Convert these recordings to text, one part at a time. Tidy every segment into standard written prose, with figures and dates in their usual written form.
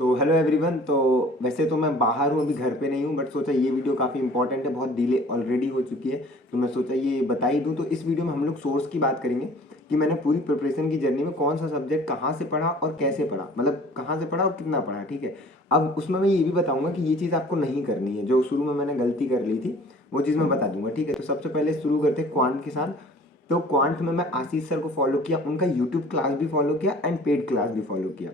So hello everyone. तो वैसे तो मैं बाहर हूँ, अभी घर पे नहीं हूँ, बट सोचा ये वीडियो काफ़ी इंपॉर्टेंट है, बहुत डिले ऑलरेडी हो चुकी है। तो मैं सोचा ये बता ही दूँ। तो इस वीडियो में हम लोग सोर्स की बात करेंगे कि मैंने पूरी प्रिपरेशन की जर्नी में कौन सा सब्जेक्ट कहाँ से पढ़ा और कैसे पढ़ा, मतलब कहाँ से पढ़ा और कितना पढ़ा। ठीक है, अब उसमें मैं ये भी बताऊंगा कि ये चीज़ आपको नहीं करनी है, जो शुरू में मैंने गलती कर ली थी वो चीज़ मैं बता दूंगा। ठीक है, तो सबसे पहले शुरू करते हैं क्वांट के साथ। तो क्वांट में मैं आशीष सर को फॉलो किया, उनका यूट्यूब क्लास भी फॉलो किया एंड पेड क्लास भी फॉलो किया।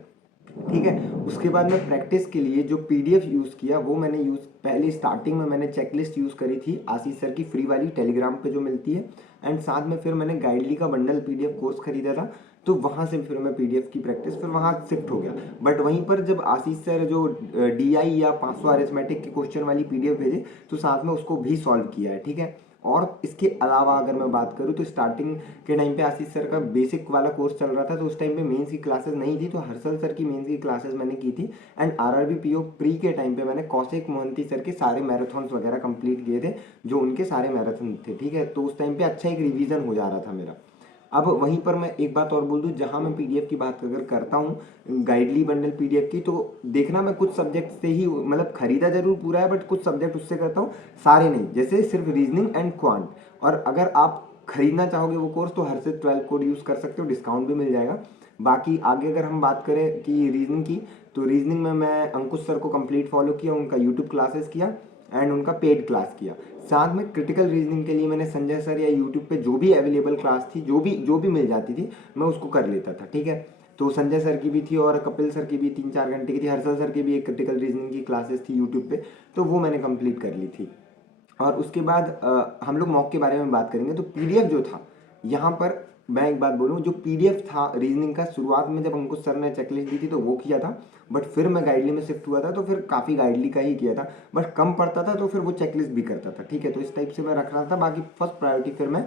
ठीक है, उसके बाद मैं प्रैक्टिस के लिए जो पीडीएफ यूज़ किया वो मैंने यूज़, पहले स्टार्टिंग में मैंने चेकलिस्ट यूज़ करी थी आशीष सर की फ्री वाली टेलीग्राम पे जो मिलती है। एंड साथ में फिर मैंने गाइडली का बंडल पीडीएफ कोर्स खरीदा था, तो वहाँ से फिर मैं पीडीएफ की प्रैक्टिस फिर वहाँ शिफ्ट हो गया। बट वहीं पर जब आशीष सर जो डीआई या 500 अरिथमेटिक के क्वेश्चन वाली पीडीएफ भेजे, तो साथ में उसको भी सॉल्व किया है। ठीक है, और इसके अलावा अगर मैं बात करूँ तो स्टार्टिंग के टाइम पे आशीष सर का बेसिक वाला कोर्स चल रहा था, तो उस टाइम पे मेंस की क्लासेस नहीं थी, तो हर्षल सर की मेंस की क्लासेस मैंने की थी। एंड आरआरबी पीओ प्री के टाइम पे मैंने कौशिक मोहंती सर के सारे मैराथन्स वगैरह कंप्लीट किए थे, जो उनके सारे मैराथन थे। ठीक है, तो उस टाइम पे अच्छा एक रिवीजन हो जा रहा था मेरा। अब वहीं पर मैं एक बात और बोल दूं, जहां मैं पीडीएफ की बात अगर करता हूं गाइडली बंडल पीडीएफ की, तो देखना मैं कुछ सब्जेक्ट से ही, मतलब खरीदा जरूर पूरा है, बट कुछ सब्जेक्ट उससे करता हूँ, सारे नहीं। जैसे सिर्फ रीजनिंग एंड क्वांट। और अगर आप खरीदना चाहोगे वो कोर्स तो हर से 12 कोड यूज़ कर सकते हो, डिस्काउंट भी मिल जाएगा। बाकी आगे अगर हम बात करें कि रीजनिंग की, तो रीजनिंग में मैं अंकुश सर को कंप्लीट फॉलो किया, उनका यूट्यूब क्लासेस किया एंड उनका पेड क्लास किया। साथ में क्रिटिकल रीजनिंग के लिए मैंने संजय सर या यूट्यूब पे जो भी अवेलेबल क्लास थी, जो भी मिल जाती थी, मैं उसको कर लेता था। ठीक है, तो संजय सर की भी थी और कपिल सर की भी 3-4 घंटे की थी, हर्षल सर की भी एक क्रिटिकल रीजनिंग की क्लासेस थी यूट्यूब पे, तो वो मैंने कंप्लीट कर ली थी। और उसके बाद हम लोग मॉक के बारे में बात करेंगे। तो पीडीएफ जो था, यहाँ पर मैं एक बात बोलूँ, जो पीडीएफ था रीजनिंग का, शुरुआत में जब अंकुश सर ने चेकलिस्ट दी थी तो वो किया था, बट फिर मैं गाइडली में शिफ्ट हुआ था तो फिर काफ़ी गाइडली का ही किया था। बट कम पढ़ता था तो फिर वो चेकलिस्ट भी करता था। ठीक है, तो इस टाइप से मैं रख रहा था। बाकी फर्स्ट प्रायोरिटी फिर मैं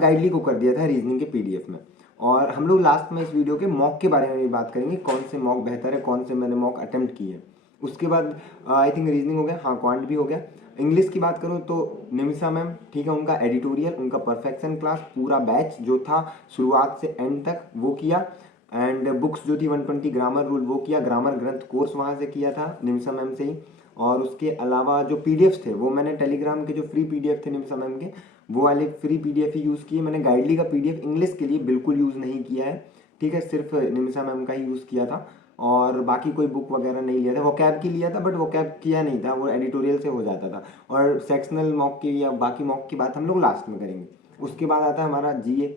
गाइडली को कर दिया था रीजनिंग के पीडीएफ में। और हम लोग लास्ट में इस वीडियो के मॉक के बारे में भी बात करेंगे, कौन से मॉक बेहतर है, कौन से मैंने मॉक अटेम्प्ट किए। उसके बाद आई थिंक रीजनिंग हो गया, हाँ क्वांट भी हो गया। इंग्लिश की बात करूँ तो निमिषा मैम, ठीक है, उनका एडिटोरियल, उनका परफेक्शन क्लास, पूरा बैच जो था शुरुआत से एंड तक वो किया। एंड बुक्स जो थी 120 ग्रामर रूल वो किया, ग्रामर ग्रंथ कोर्स वहाँ से किया था निमिषा मैम से ही। और उसके अलावा जो पीडीएफ थे वो मैंने टेलीग्राम के जो फ्री पीडीएफ थे निमिषा मैम के, वो वाले फ्री पीडीएफ ही यूज़ किए। मैंने गाइडली का पीडीएफ इंग्लिश के लिए बिल्कुल यूज़ नहीं किया है। ठीक है, सिर्फ निमिषा मैम का ही यूज़ किया था, और बाकी कोई बुक वगैरह नहीं लिया था। वोकैब की लिया था, बट वोकैब किया नहीं था, वो एडिटोरियल से हो जाता था। और सेक्शनल मॉक की या बाकी मॉक की बात हम लोग लास्ट में करेंगे। उसके बाद आता है हमारा जीए,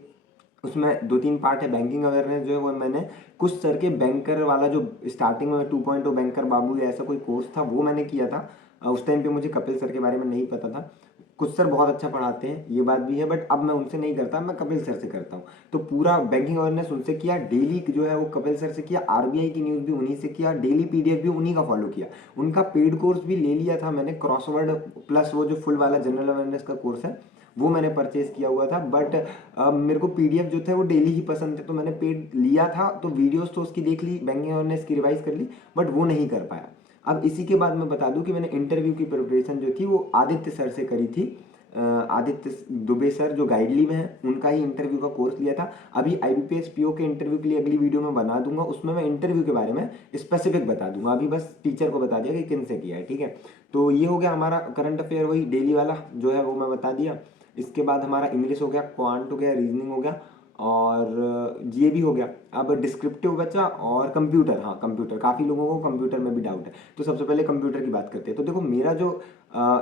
उसमें 2-3 पार्ट है। बैंकिंग अवेयरनेस जो है वो मैंने कुछ सर के बैंकर वाला, जो स्टार्टिंग में 2.0 बैंकर बाबू या ऐसा कोई कोर्स था, वो मैंने किया था। उस टाइम पे मुझे कपिल सर के बारे में नहीं पता था। कुछ सर बहुत अच्छा पढ़ाते हैं, ये बात भी है, बट अब मैं उनसे नहीं करता, मैं कपिल सर से करता हूँ। तो पूरा बैंकिंग अवेयरनेस उनसे किया, डेली जो है वो कपिल सर से किया, आरबीआई की न्यूज़ भी उन्हीं से किया, डेली पीडीएफ भी उन्हीं का फॉलो किया। उनका पेड कोर्स भी ले लिया था मैंने, क्रॉसवर्ड प्लस वो जो फुल वाला जनरल अवेयरनेस का कोर्स है वो मैंने परचेज किया हुआ था। बट मेरे को पीडीएफ जो थे वो डेली ही पसंद थे, तो मैंने पेड लिया था, तो वीडियोस तो उसकी देख ली, बैंकिंग अवेयरनेस की रिवाइज कर ली, बट वो नहीं कर पाया। अब इसी के बाद मैं बता दूं कि मैंने इंटरव्यू की प्रिपरेशन जो थी वो आदित्य सर से करी थी। आदित्य दुबे सर जो गाइडली में है, उनका ही इंटरव्यू का कोर्स लिया था। अभी आईबीपीएस पीओ के इंटरव्यू के लिए अगली वीडियो में बना दूंगा, उसमें मैं इंटरव्यू के बारे में स्पेसिफिक बता दूंगा। अभी बस टीचर को बता दिया कि किन से किया है। ठीक है, तो ये हो गया हमारा करंट अफेयर, वही डेली वाला जो है वो मैं बता दिया। इसके बाद हमारा इंग्लिश हो गया, क्वांट हो गया, रीजनिंग हो गया, और ये भी हो गया। अब डिस्क्रिप्टिव बचा और कंप्यूटर। हाँ, कंप्यूटर काफ़ी लोगों को कंप्यूटर में भी डाउट है, तो सबसे पहले कंप्यूटर की बात करते हैं। तो देखो, मेरा जो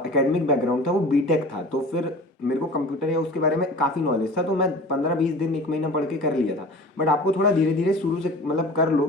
एकेडमिक बैकग्राउंड था वो बीटेक था, तो फिर मेरे को कंप्यूटर या उसके बारे में काफ़ी नॉलेज था, तो मैं 15-20 दिन, 1 महीना पढ़ के कर लिया था। बट आपको थोड़ा धीरे धीरे शुरू से मतलब कर लो,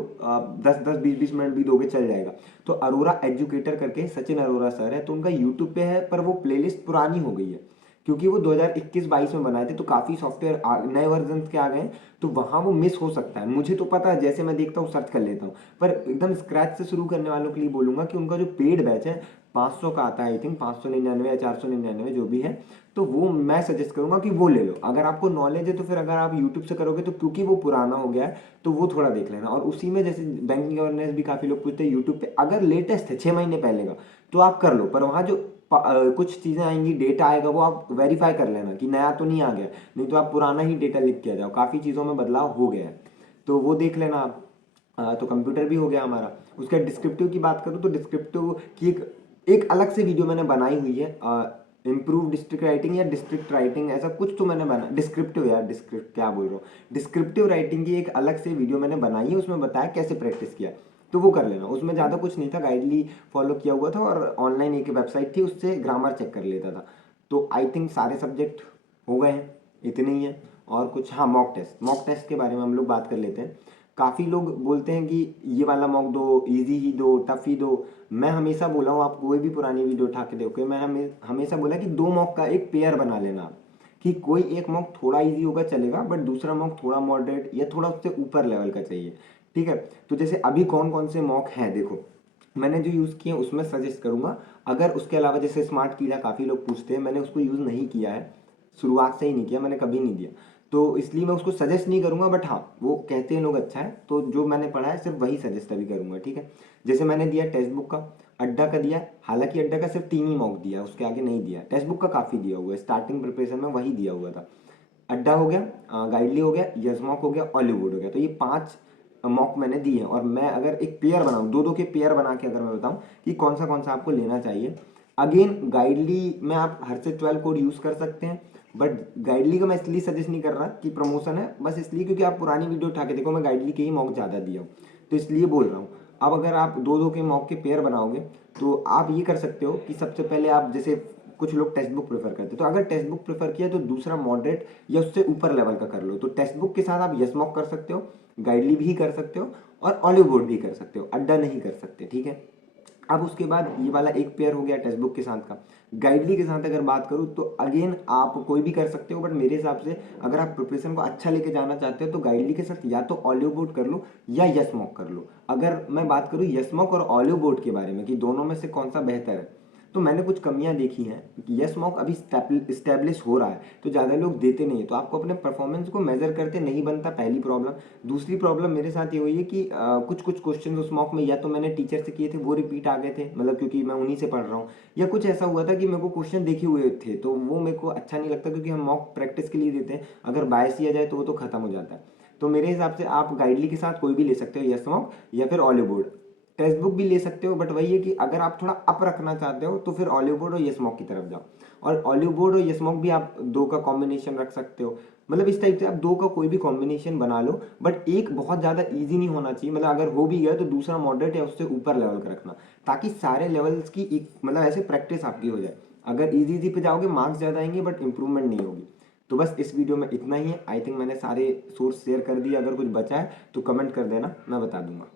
10-10, 20-20 मिनट भी दोगे चल जाएगा। तो अरोरा एजुकेटर करके सचिन अरोरा सर है, तो उनका यूट्यूब पे है, पर वो प्लेलिस्ट पुरानी हो गई है, क्योंकि वो 2021-22 में बनाए थे, तो काफ़ी सॉफ्टवेयर नए वर्जन के आ गए हैं, तो वहाँ वो मिस हो सकता है। मुझे तो पता है, जैसे मैं देखता हूँ सर्च कर लेता हूँ, पर एकदम स्क्रैच से शुरू करने वालों के लिए बोलूँगा कि उनका जो पेड बैच है 500 का आता है, आई थिंक 599 या 499 जो भी है, तो वो मैं सजेस्ट करूँगा कि वो ले लो। अगर आपको नॉलेज है तो फिर अगर आप यूट्यूब से करोगे तो क्योंकि वो पुराना हो गया है, तो वो थोड़ा देख लेना। और उसी में जैसे बैंकिंग अवेयरनेस भी काफ़ी लोग पूछते हैं यूट्यूब पे, अगर लेटेस्ट है 6 महीने पहले का तो आप कर लो, पर वहाँ जो कुछ चीज़ें आएंगी, डेटा आएगा, वो आप वेरीफाई कर लेना कि नया तो नहीं आ गया, नहीं तो आप पुराना ही डेटा लिख के आ जाओ, काफ़ी चीज़ों में बदलाव हो गया है, तो वो देख लेना आप। तो कंप्यूटर भी हो गया हमारा। उसका डिस्क्रिप्टिव की बात करूँ तो डिस्क्रिप्टिव की एक अलग से वीडियो मैंने बनाई हुई है, इम्प्रूव डिस्ट्रिक्ट राइटिंग या डिस्ट्रिक्ट राइटिंग, ऐसा कुछ तो मैंने बना, डिस्क्रिप्टिव यार, डिस्क्रिप्ट क्या बोल रहा हूँ, डिस्क्रिप्टिव राइटिंग की एक अलग से वीडियो मैंने बनाई है, उसमें बताया कैसे प्रैक्टिस किया, तो वो कर लेना। उसमें ज़्यादा कुछ नहीं था, गाइडली फॉलो किया हुआ था और ऑनलाइन एक वेबसाइट थी, उससे ग्रामर चेक कर लेता था। तो आई थिंक सारे सब्जेक्ट हो गए हैं, इतने ही हैं। और कुछ, हाँ, मॉक टेस्ट के बारे में हम लोग बात कर लेते हैं। काफ़ी लोग बोलते हैं कि ये वाला मॉक दो, इजी ही दो, टफ ही दो। मैं हमेशा बोला हूँ, आप कोई भी पुरानी वीडियो उठा के देखो, मैं हमेशा बोला कि दो मॉक का एक पेयर बना लेना आप, कि कोई एक मॉक थोड़ा इजी होगा चलेगा, बट दूसरा मॉक थोड़ा मॉडरेट या थोड़ा उससे ऊपर लेवल का चाहिए, ठीक है। तो जैसे अभी कौन कौन से मॉक हैं देखो, मैंने जो यूज़ किए हैं उसमें सजेस्ट करूंगा। अगर उसके अलावा जैसे स्मार्ट कीड़ा काफ़ी लोग पूछते हैं, मैंने उसको यूज़ नहीं किया है, शुरुआत से ही नहीं किया, मैंने कभी नहीं दिया, तो इसलिए मैं उसको सजेस्ट नहीं करूंगा। बट हाँ, वो कहते हैं लोग अच्छा है, तो जो मैंने पढ़ा है सिर्फ वही सजेस्ट अभी करूंगा, ठीक है। जैसे मैंने दिया टेक्स्ट बुक का, अड्डा का दिया, हालांकि अड्डा का सिर्फ 3 ही मॉक दिया, उसके आगे नहीं दिया। टेक्स्ट बुक का काफ़ी दिया हुआ है, स्टार्टिंग प्रिपरेशन में वही दिया हुआ था। अड्डा हो गया, गाइडली हो गया, यस मॉक हो गया, हॉलीवुड हो गया, तो ये 5 मॉक मैंने दिए हैं। और मैं अगर एक पेयर बनाऊँ, दो दो के पेयर बना के अगर मैं बताऊँ कि कौन सा आपको लेना चाहिए, अगेन गाइडली में आप हर से 12 कोड यूज़ कर सकते हैं, बट गाइडली का मैं इसलिए सजेस्ट नहीं कर रहा कि प्रमोशन है, बस इसलिए क्योंकि आप पुरानी वीडियो उठा के देखो, मैं गाइडली के ही मॉक ज़्यादा दिया हूँ, तो इसलिए बोल रहा हूँ। अब अगर आप दो दो के मॉक के पेयर बनाओगे, तो आप ये कर सकते हो कि सबसे पहले आप, जैसे कुछ लोग टेक्स्ट बुक प्रेफर करते हैं, तो अगर टेक्स्ट बुक प्रेफर किया तो दूसरा मॉडरेट या उससे ऊपर लेवल का कर लो। तो टेक्स्ट बुक के साथ आप यस मॉक कर सकते हो, गाइडली भी कर सकते हो, और ऑलिव बोर्ड भी कर सकते हो, अड्डा नहीं कर सकते, ठीक है। अब उसके बाद ये वाला एक पेयर हो गया टेक्स्ट बुक के साथ का। गाइडली के साथ अगर बात करूँ तो अगेन आप कोई भी कर सकते हो, बट मेरे हिसाब से अगर आप प्रिपरेशन को अच्छा लेके जाना चाहते हो तो गाइडली के साथ या तो ऑलिव बोर्ड कर लो या यस मॉक कर लो। अगर मैं बात करूँ यस मॉक और ऑलिव बोर्ड के बारे में कि दोनों में से कौन सा बेहतर है, तो मैंने कुछ कमियां देखी हैं कि यस मॉक अभी स्टैब्लिश हो रहा है, तो ज़्यादा लोग देते नहीं है, तो आपको अपने परफॉर्मेंस को मेजर करते नहीं बनता, पहली प्रॉब्लम। दूसरी प्रॉब्लम मेरे साथ ये हुई है कि कुछ कुछ क्वेश्चन उस मॉक में या तो मैंने टीचर से किए थे, वो रिपीट आ गए थे, मतलब क्योंकि मैं उन्हीं से पढ़ रहा हूँ, या कुछ ऐसा हुआ था कि मेरे को क्वेश्चन देखे हुए थे, तो वो मेरे को अच्छा नहीं लगता, क्योंकि हम मॉक प्रैक्टिस के लिए देते हैं, अगर बायस किया जाए तो वो तो खत्म हो जाता है। तो मेरे हिसाब से आप गाइडली के साथ कोई भी ले सकते हो, यस मॉक या फिर ऑलिव बोर्ड। टेक्स्ट बुक भी ले सकते हो, बट वही है कि अगर आप थोड़ा अप रखना चाहते हो तो फिर ऑलिव बोर्ड और यस मॉक की तरफ जाओ। और ऑलिव बोर्ड और यस मॉक भी आप दो का कॉम्बिनेशन रख सकते हो, मतलब इस टाइप से आप दो का कोई भी कॉम्बिनेशन बना लो, बट एक बहुत ज़्यादा इजी नहीं होना चाहिए, मतलब अगर हो भी गया तो दूसरा मॉडरेट या उससे ऊपर लेवल का रखना, ताकि सारे लेवल्स की एक, मतलब ऐसे प्रैक्टिस आपकी हो जाए। अगर इजी पे जाओगे मार्क्स ज़्यादा आएंगे बट इंप्रूवमेंट नहीं होगी। तो बस इस वीडियो में इतना ही है। आई थिंक मैंने सारे सोर्स शेयर कर दिए, अगर कुछ बचा है तो कमेंट कर देना, मैं बता दूंगा।